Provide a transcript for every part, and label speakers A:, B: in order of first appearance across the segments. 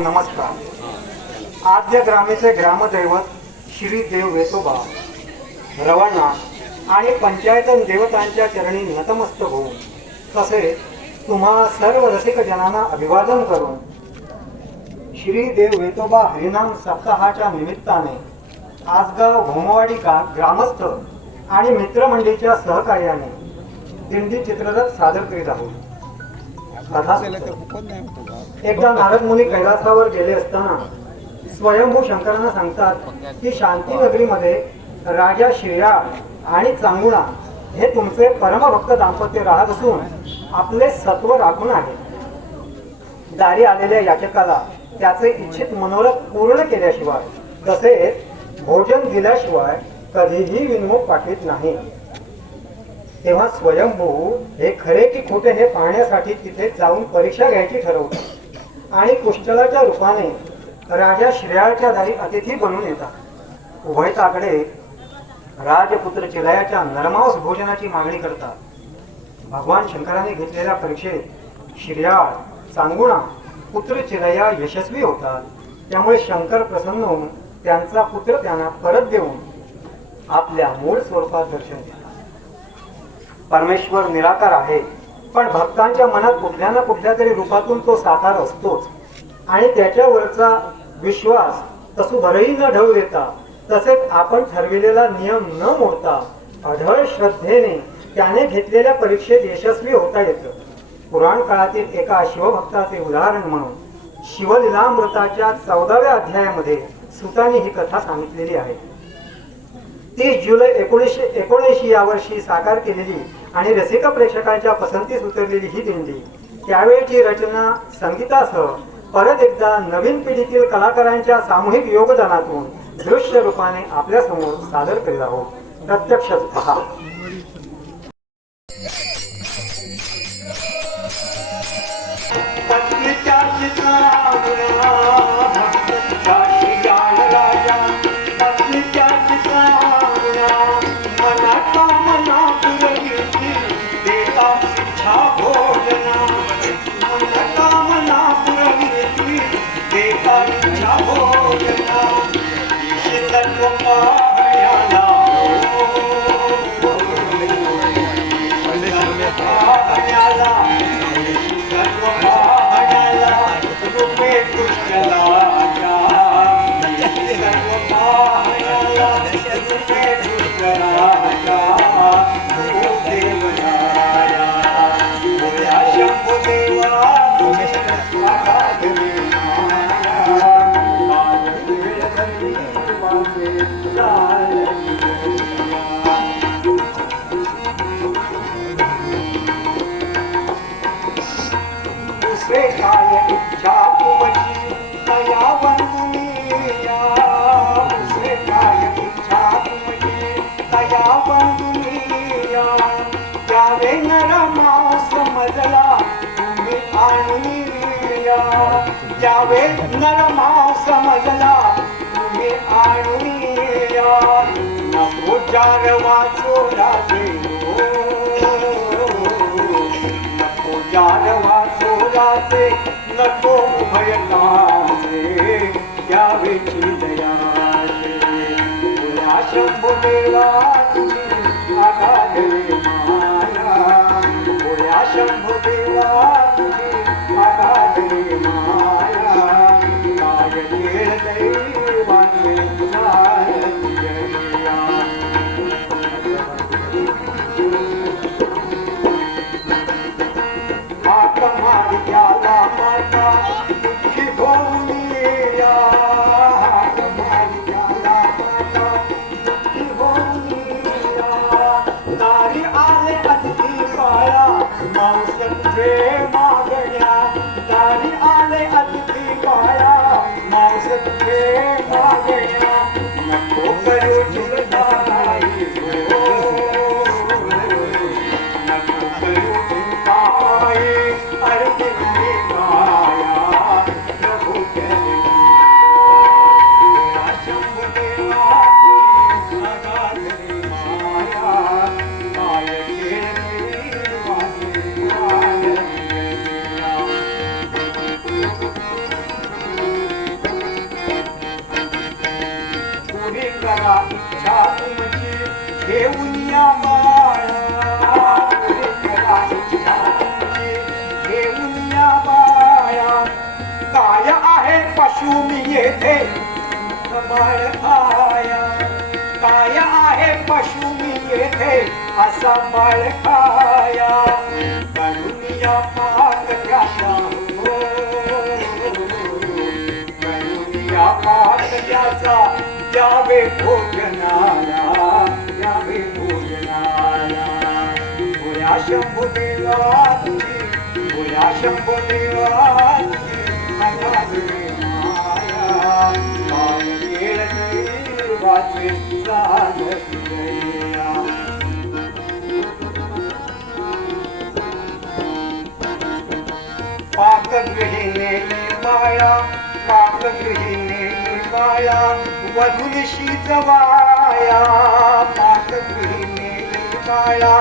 A: नमस्कार. आद्य ग्रामेचे ग्रामदैवत श्री देव वेतोबा रवाना आणि पंचायत देवतांच्या चरणी नतमस्त होऊन तसेच तुम्हा सर्व रसिक जनांना अभिवादन करून श्री देव वेतोबा हरिनाम सप्ताहाच्या निमित्ताने आजगाव भोमवाडी का ग्रामस्थ आणि मित्रमंडळीच्या सहकार्याने दिंडी चित्ररथ सादर करीत आहोत. एकदा नारद मुनी कैलासावर गेले असताना स्वयंभू शंकरांना सांगतात की शांती नगरीमध्ये राजा श्रेयाळ आणि चांगुणा हे तुमचे परमभक्त दाम्पत्य राहत असून आपले सत्व राखून आहे. दारी आलेल्या याचकाला त्याचे इच्छित मनोरथ पूर्ण केल्याशिवाय तसेच भोजन दिल्याशिवाय कधीही विनमुख पाठवित नाही. तेव्हा स्वयंभू हे खरे की खोटे हे पाहण्यासाठी तिथे जाऊन परीक्षा घ्यायची ठरवतात आणि कुष्ठलाच्या रूपाने राजा श्रेयाळच्या दारी अतिथी बनून येतात. उभयताकडे राजपुत्र चिलयाच्या नरमांस भोजनाची मागणी करतात. भगवान शंकराने घेतलेल्या परीक्षेत श्रेयाळ चांगुणा पुत्र चिलया यशस्वी होतात. त्यामुळे शंकर प्रसन्न होऊन त्यांचा पुत्र त्यांना परत देऊन आपल्या मूळ स्वरूपात दर्शन द्या परमेश्वर निराकार आहे. पण भक्तांच्या मनात कुठल्या ना कुठल्या तरी रूपातून तो साकार असतोच. आणि त्याच्यावरचा विश्वास तसूभरही न ढळू देता तसेच आपण ठरविलेला नियम न मोडता अढळ श्रद्धेने त्याने घेतलेल्या परीक्षेत यशस्वी होता येतं. पुराण काळातील एका शिवभक्ताचे उदाहरण म्हणून शिवलीलामृताच्या चौदाव्या अध्यायामध्ये सुतानी ही कथा सांगितलेली आहे. तीस जुलै एकोणीसशे एकोणऐंशी या वर्षी साकार केलेली आणि रसिक प्रेक्षकांच्या पसंतीस उतरलेली ही दिंडी त्यावेळची रचना संगीतासह परत एकदा नवीन पिढीतील कलाकारांच्या सामूहिक योगदानातून दृश्य रूपाने आपल्यासमोर सादर करीत आहोत. प्रत्यक्षच पहा. दुसरे इच्छा तुमची तया बंधुनिया दुसरे इच्छा तुमची तया बंधुनिया त्यावे नर समजला तुम्ही आणूनिया त्यावे नर मास समजला तुम्ही वाचो राजे. सोलाचे नको उभयताचे यावे दयाचे. तुला शंभुदेवा सांभाळ बाळ खाया करून पाक त्याचा हो. या पाक त्याचा यावे भोजनाला यावे भोजनाला गोया शंभू देवा तुझी गोया शंभू देवा तुझी माया केळ वाचे चालत गृहिणीली माया बाळा गृहिणीली माया वधुनिशी जवाया काल गृहिणीली माया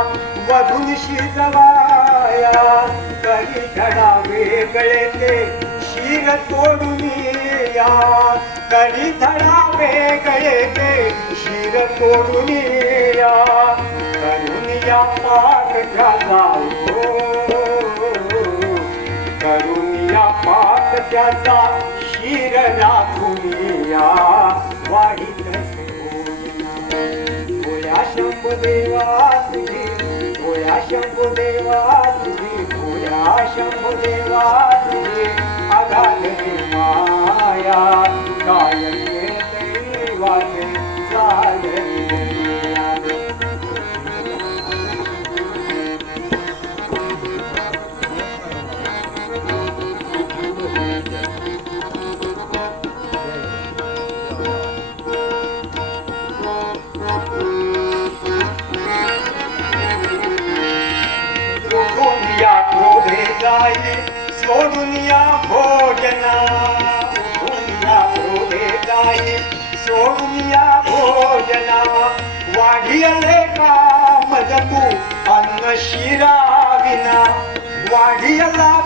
A: वधुनिशी जवाया करी धडा वेगळे ते शिर तोडून या. करी धडा वेगळे ते शिर तोडून या. करून या पाठ झाला करून त्याचा शिर राखुनिया सोडून भोजना वाढियले का मज तू अन्न शिरा विना. वाढियला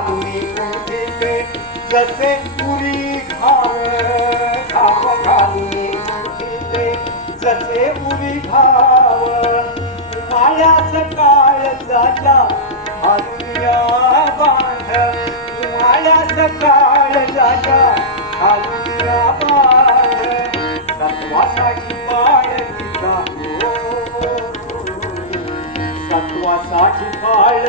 A: घालुनी कुंठिते जसे पुरी घाव भाव घालुनी कुंठिते जसे पुरी घाव माया सकाळ जाता हरुया बांध माया सकाळ जाता हरुया बांध सत्वासाठी बाळ तिचा हो. सत्वासाठी बाळ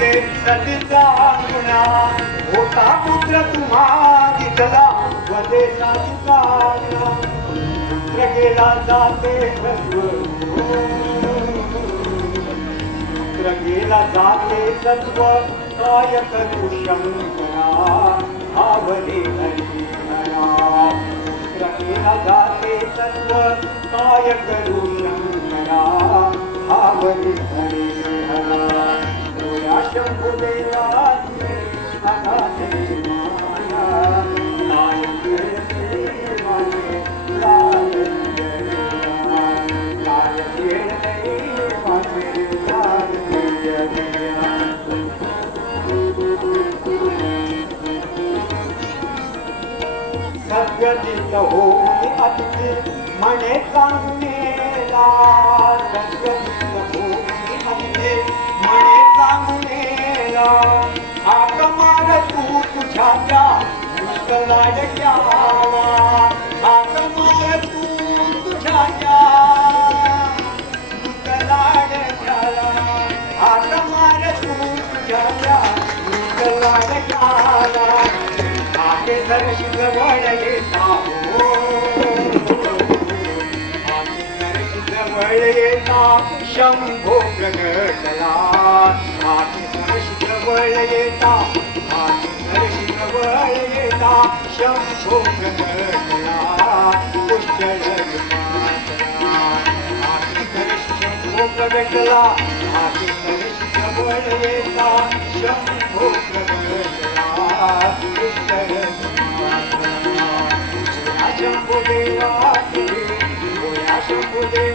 A: वदे सतीचा गुणा. होता पुत्र तुम्हा तिथला वदे सतीचा पुत्र गेला जाते सर्व. पुत्र गेला जाते सत्व काय करू शंकरा आवरे हरिहरा पुत्र गेला जाते काय करू शंकरा सद्गतीत होऊन अतिथी म्हणे चांगुनेला शंभो प्रगटला आके सरशी जवळ येता आके सरशी जवळ येता शंभो प्रगटला पुष्कळ आके सरशी शंभो प्रगटला आके सरशी जवळ येता शंभो प्रगटला. Thank you.